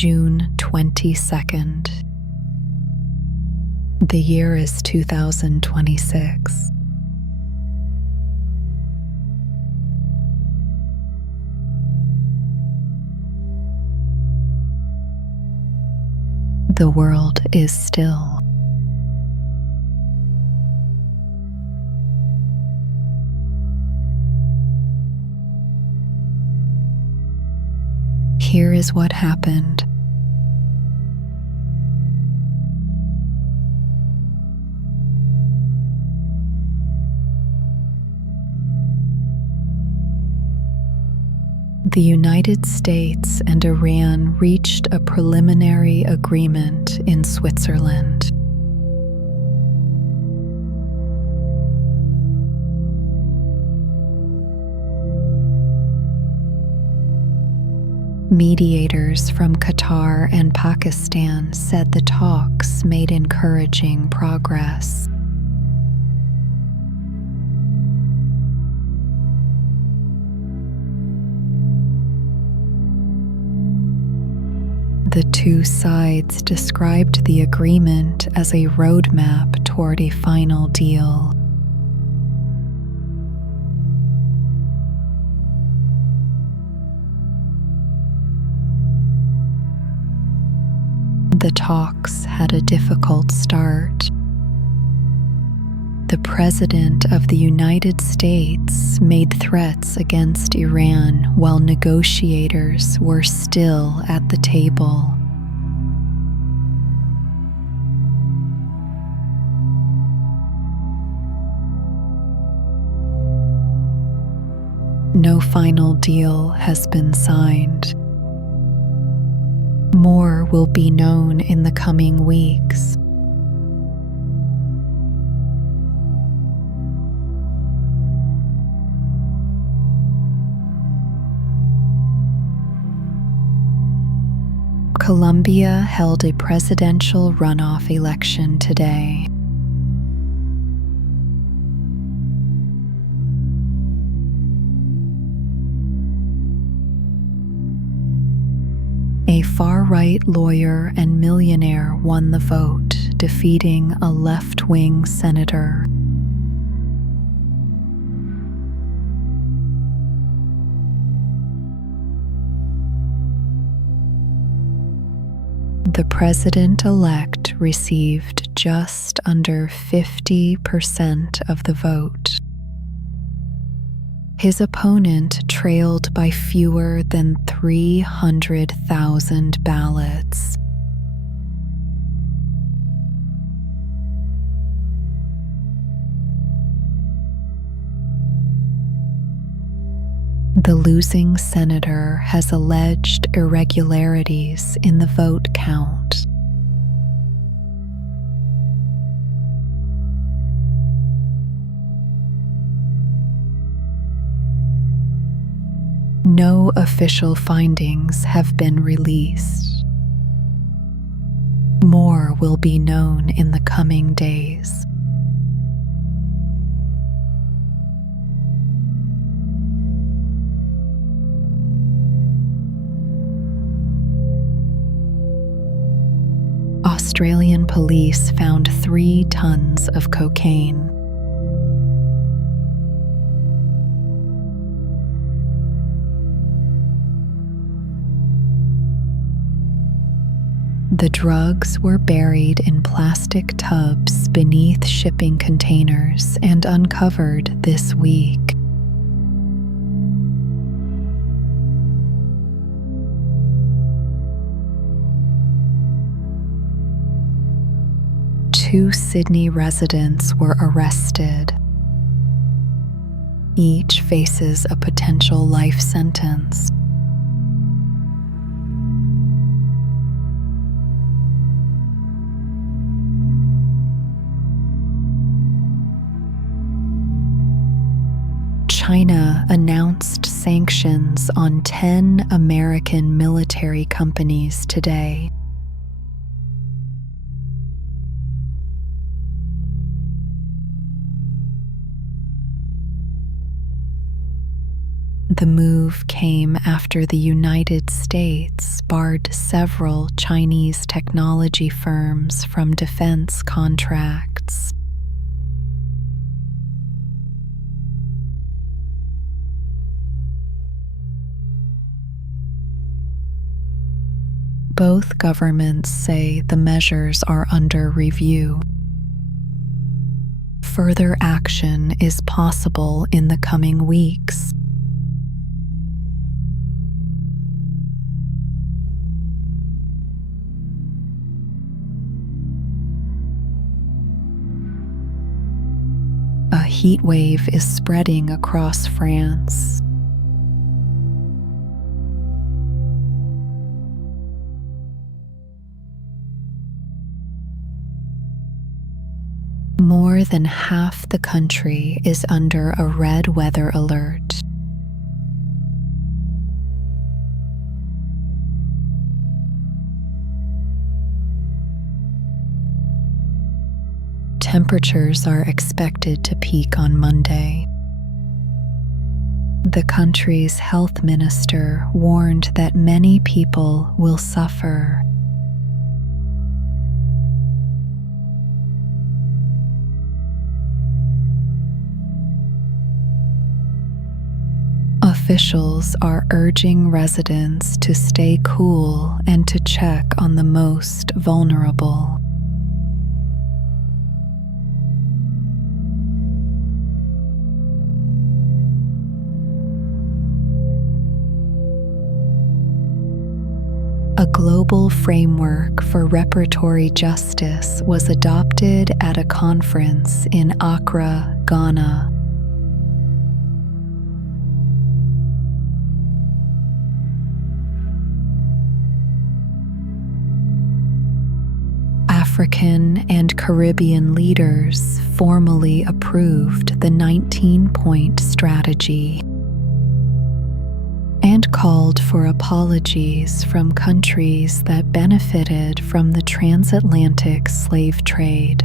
June 22nd. The year is 2026. The world is still. Here is what happened. The United States and Iran reached a preliminary agreement in Switzerland. Mediators from Qatar and Pakistan said the talks made encouraging progress. The two sides described the agreement as a roadmap toward a final deal. The talks had a difficult start. The President of the United States made threats against Iran while negotiators were still at the table. No final deal has been signed. More will be known in the coming weeks. Colombia held a presidential runoff election today. A far-right lawyer and millionaire won the vote, defeating a left-wing senator. The president-elect received just under 50% of the vote. His opponent trailed by fewer than 300,000 ballots. The losing senator has alleged irregularities in the vote count. No official findings have been released. More will be known in the coming days. Australian police found 3 tons of cocaine. The drugs were buried in plastic tubs beneath shipping containers and uncovered this week. Two Sydney residents were arrested. Each faces a potential life sentence. China announced sanctions on 10 American military companies today. The move came after the United States barred several Chinese technology firms from defense contracts. Both governments say the measures are under review. Further action is possible in the coming weeks. A heat wave is spreading across France. More than half the country is under a red weather alert. Temperatures are expected to peak on Monday. The country's health minister warned that many people will suffer. Officials are urging residents to stay cool and to check on the most vulnerable. A global framework for reparatory justice was adopted at a conference in Accra, Ghana. African and Caribbean leaders formally approved the 19-point strategy and called for apologies from countries that benefited from the transatlantic slave trade.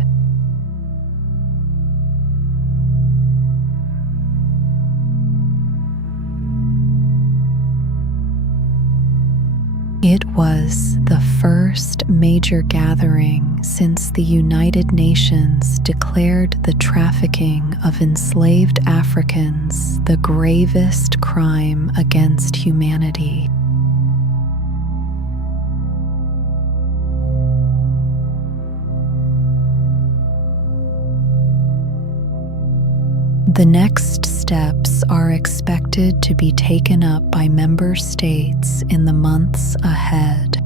It was the first major gathering since the United Nations declared the trafficking of enslaved Africans the gravest crime against humanity. The next steps are expected to be taken up by member states in the months ahead.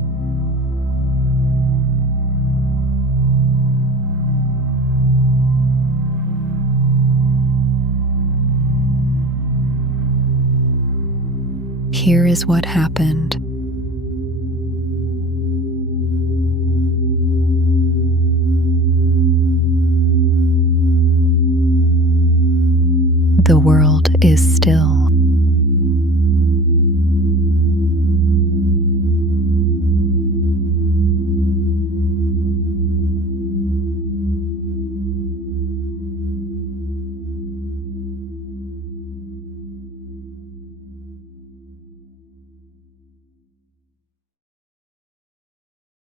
Here is what happened. The world is still.